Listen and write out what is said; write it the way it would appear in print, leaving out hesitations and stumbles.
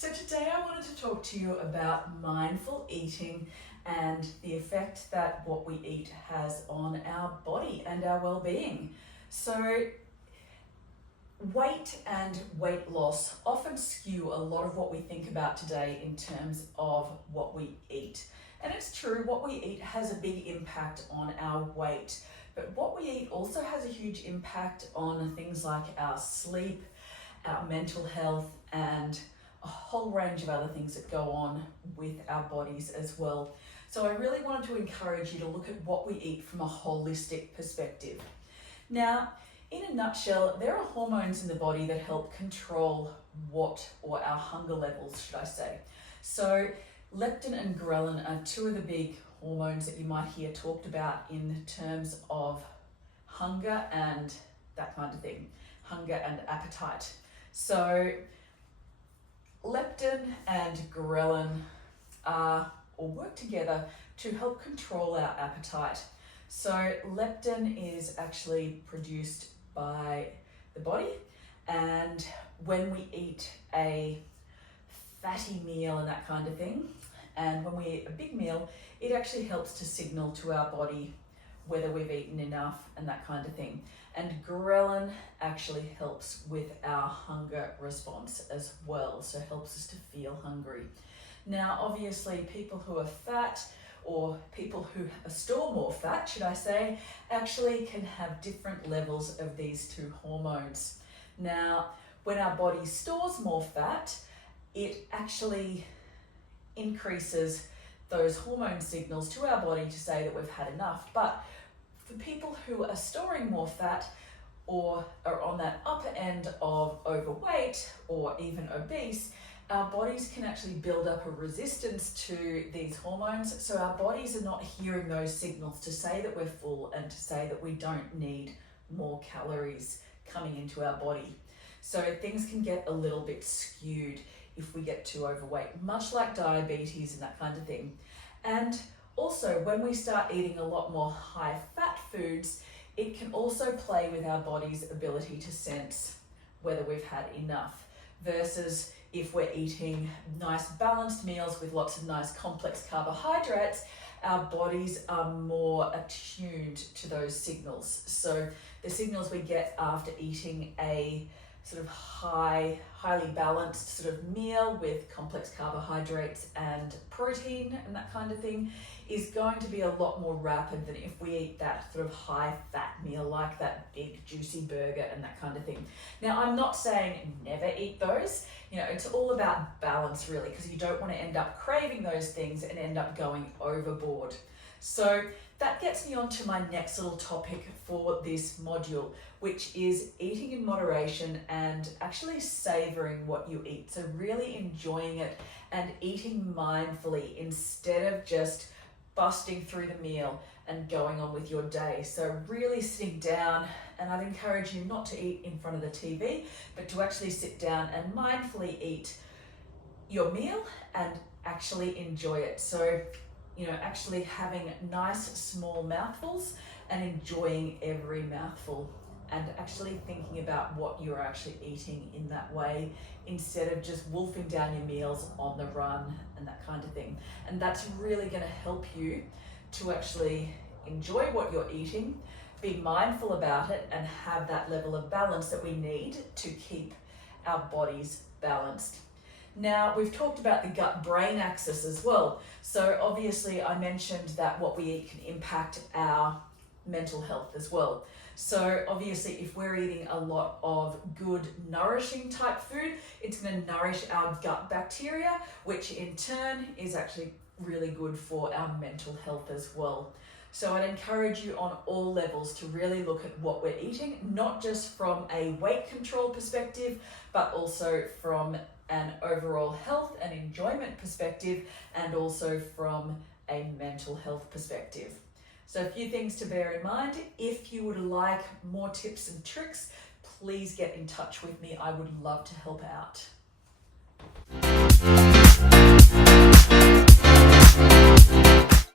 So today I wanted to talk to you about mindful eating and the effect that what we eat has on our body and our well-being. So weight and weight loss often skew a lot of what we think about today in terms of what we eat. And it's true, what we eat has a big impact on our weight, but what we eat also has a huge impact on things like our sleep, our mental health, and a whole range of other things that go on with our bodies as well. So I really wanted to encourage you to look at what we eat from a holistic perspective. Now, in a nutshell, there are hormones in the body that help control or our hunger levels, should I say. So leptin and ghrelin are two of the big hormones that you might hear talked about in terms of hunger and that kind of thing, hunger and appetite. So leptin and ghrelin work together to help control our appetite. So leptin is actually produced by the body, and when we eat a fatty meal and that kind of thing, and when we eat a big meal, it actually helps to signal to our body whether we've eaten enough and that kind of thing. And ghrelin actually helps with our hunger response as well, so helps us to feel hungry. Now, obviously, people who are fat, or people who store more fat, should I say, actually can have different levels of these two hormones. Now, when our body stores more fat, it actually increases those hormone signals to our body to say that we've had enough. But for people who are storing more fat or are on that upper end of overweight or even obese, our bodies can actually build up a resistance to these hormones. So our bodies are not hearing those signals to say that we're full and to say that we don't need more calories coming into our body. So things can get a little bit skewed if we get too overweight, much like diabetes and that kind of thing. And also, when we start eating a lot more high fat foods, it can also play with our body's ability to sense whether we've had enough, versus if we're eating nice balanced meals with lots of nice complex carbohydrates, our bodies are more attuned to those signals. So the signals we get after eating a sort of highly balanced sort of meal with complex carbohydrates and protein and that kind of thing is going to be a lot more rapid than if we eat that sort of high fat meal like that big juicy burger and that kind of thing. Now, I'm not saying never eat those. It's all about balance really, because you don't want to end up craving those things and end up going overboard. So that gets me on to my next little topic for this module, which is eating in moderation and actually savoring what you eat. So really enjoying it and eating mindfully instead of just busting through the meal and going on with your day. So really sitting down, and I'd encourage you not to eat in front of the TV, but to actually sit down and mindfully eat your meal and actually enjoy it. So actually having nice small mouthfuls and enjoying every mouthful, and actually thinking about what you're actually eating in that way instead of just wolfing down your meals on the run and that kind of thing. And that's really going to help you to actually enjoy what you're eating, be mindful about it, and have that level of balance that we need to keep our bodies balanced. Now, we've talked about the gut-brain axis as well. So obviously I mentioned that what we eat can impact our mental health as well. So obviously if we're eating a lot of good nourishing type food, it's going to nourish our gut bacteria, which in turn is actually really good for our mental health as well. So I'd encourage you on all levels to really look at what we're eating, not just from a weight control perspective, but also from an overall health and enjoyment perspective, and also from a mental health perspective. So a few things to bear in mind. If you would like more tips and tricks, please get in touch with me. I would love to help out.